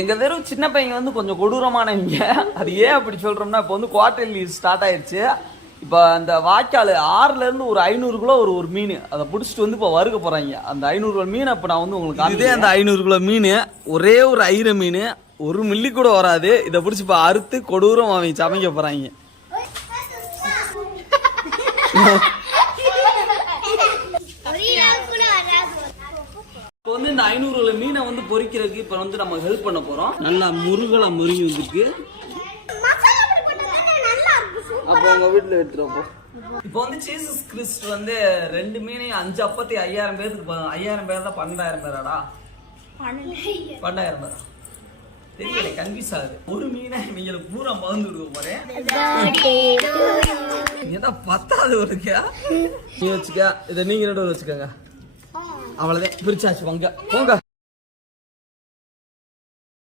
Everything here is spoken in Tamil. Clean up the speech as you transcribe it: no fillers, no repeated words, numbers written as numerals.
எங்க தெரு சின்ன பையங்க வந்து கொஞ்சம் கொடூரமானவங்க. அது ஏன் அப்படி சொல்றோம்னா, இப்போ வந்து குவார்டர்லி ஸ்டார்ட் ஆயிடுச்சு. இப்போ அந்த வாய்க்கால் 6ல இருந்து ஒரு 500 கிலோ ஒரு மீன் அதை பிடிச்சிட்டு வந்து இப்போ வறுக்க போறாங்க. அந்த 500 கிலோ மீன் இப்போ நான் வந்து உங்களுக்கு இதே அந்த 500 கிலோ மீன் ஒரே ஒரு ஐர மீன் 1 மில்லி கூட வராது. இதை பிடிச்சி இப்போ அறுத்து கொடூரம் அவங்க சமைக்க போறாங்க. இப்போ வந்து இந்த 500 கிலோ மீனை வந்து பொரிக்கிறதுக்கு இப்போ வந்து நம்ம ஹெல்ப் பண்ண போறோம். நல்லா முருகலா முருகி வந்துருக்கு. அப்போ உங்க வீட்டுல எடுத்துருவோம். இப்போ வந்து ஜீசஸ் கிறிஸ்ட் வந்து 2 மீனையும் 5 அப்பத்தையும் 5000 பேருக்கு 5000 பேர் தான் 12000 பேராடா 12000 பேரா தெரியல, கன்ஃபியூஸ் ஆகுது. ஒரு மீனை நீங்களுக்கு பூரா மறந்து விடுக்க போறேன். ஏதா 10வது வருக்கா நீ வச்சுக்க, இதை நீங்க 2 வச்சுக்கோங்க. அவ்வளவுதான், பிரிச்சாச்சு. வாங்க போங்க.